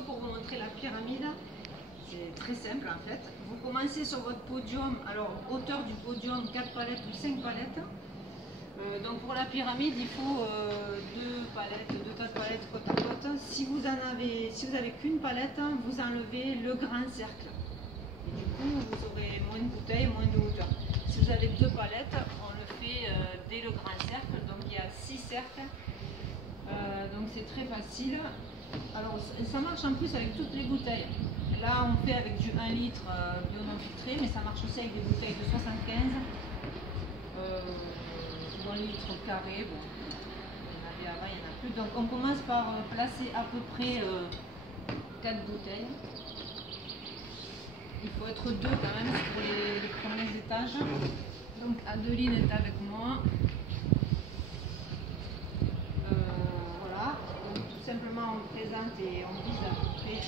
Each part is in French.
photo pour vous montrer la pyramide. C'est très simple en fait. Vous commencez sur votre podium, alors hauteur du podium 4 palettes ou 5 palettes. Donc pour la pyramide, il faut 2-4 palettes côte à côte. Si vous avez qu'une palette, vous enlevez le grand cercle. Et du coup, vous aurez moins de bouteilles, moins de hauteur. Si vous avez 2 palettes, on le fait dès le grand cercle. Donc il y a 6 cercles. Donc c'est très facile. Alors ça marche en plus avec toutes les bouteilles. Là on fait avec du 1 litre bio non filtré, mais ça marche aussi avec des bouteilles de 75 ou 1 litre carré. Bon, il y en avait avant, il n'y en a plus. Donc on commence par placer à peu près 4 bouteilles. Il faut être 2 quand même pour les premiers étages. Donc Adeline est avec moi. Simplement on présente et on vise à peu près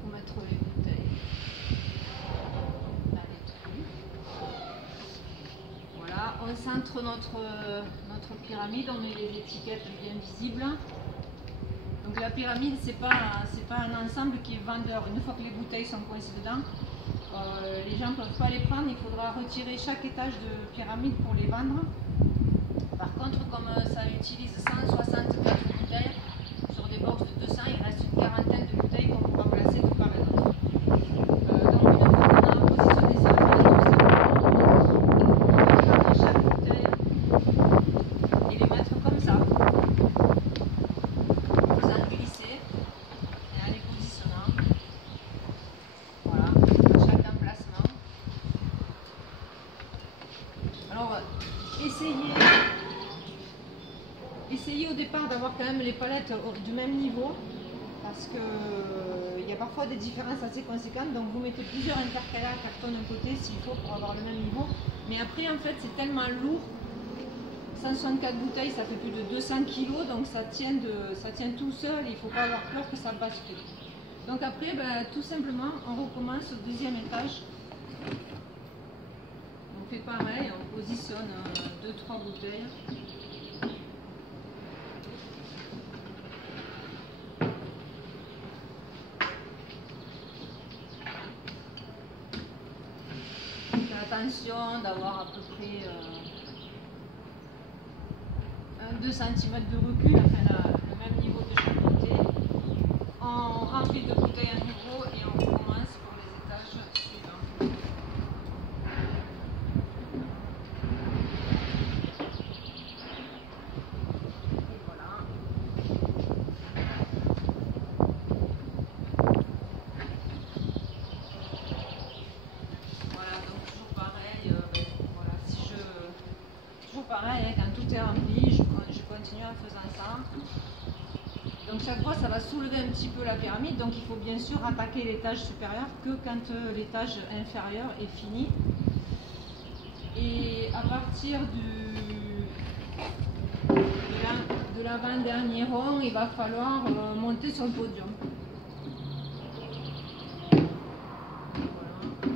pour mettre les bouteilles dans les trous. Voilà, on centre notre pyramide, on met les étiquettes bien visibles. Donc la pyramide, c'est pas un ensemble qui est vendeur. Une fois que les bouteilles sont coincées dedans, les gens ne peuvent pas les prendre, il faudra retirer chaque étage de pyramide pour les vendre. Par contre, comme ça utilise 164 bouteilles, sur des box de 200, il reste une quarantaine de bouteilles qu'on pourra placer de part et d'autre. Donc une fois qu'on a positionné ça, on va prendre chaque bouteille et les mettre comme ça. Vous en glissez et en les positionnant. Voilà, à chaque emplacement. Alors, essayez au départ d'avoir quand même les palettes du même niveau parce qu'il y a parfois des différences assez conséquentes, donc vous mettez plusieurs intercalaires carton d'un côté s'il faut pour avoir le même niveau, mais après en fait c'est tellement lourd, 164 bouteilles ça fait plus de 200 kg, donc ça tient tout seul et il ne faut pas avoir peur que ça bascule. Donc après tout simplement on recommence au deuxième étage, on fait pareil, on positionne 2-3 bouteilles. Attention d'avoir à peu près 2 cm de recul, enfin le même niveau de chaque côté. On remplit de bouteilles à nouveau et on recommence pour les étages suivants. Et voilà. Pareil, hein, quand tout est rempli, je continue en faisant ça. Donc chaque fois, ça va soulever un petit peu la pyramide. Donc il faut bien sûr attaquer l'étage supérieur que quand l'étage inférieur est fini. Et à partir de l'avant-dernier rond, il va falloir monter sur le podium. Voilà.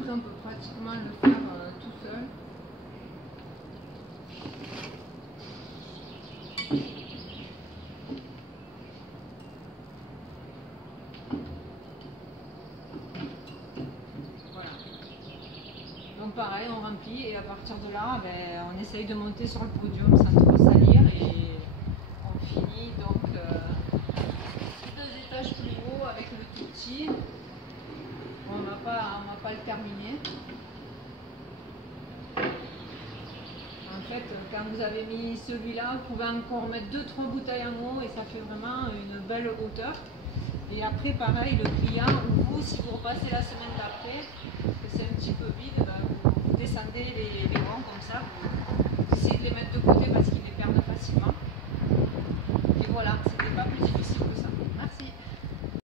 Ça, on peut pratiquement le faire tout seul. Donc pareil, on remplit et à partir de là, on essaye de monter sur le podium sans trop salir et on finit donc 2 étages plus haut avec le tout petit. On ne va pas le terminer. En fait, quand vous avez mis celui-là, vous pouvez encore mettre 2-3 bouteilles en haut et ça fait vraiment une belle hauteur. Et après, pareil, le client ou vous, si vous repassez la semaine d'après, que c'est un petit peu vide, vous descendez les rangs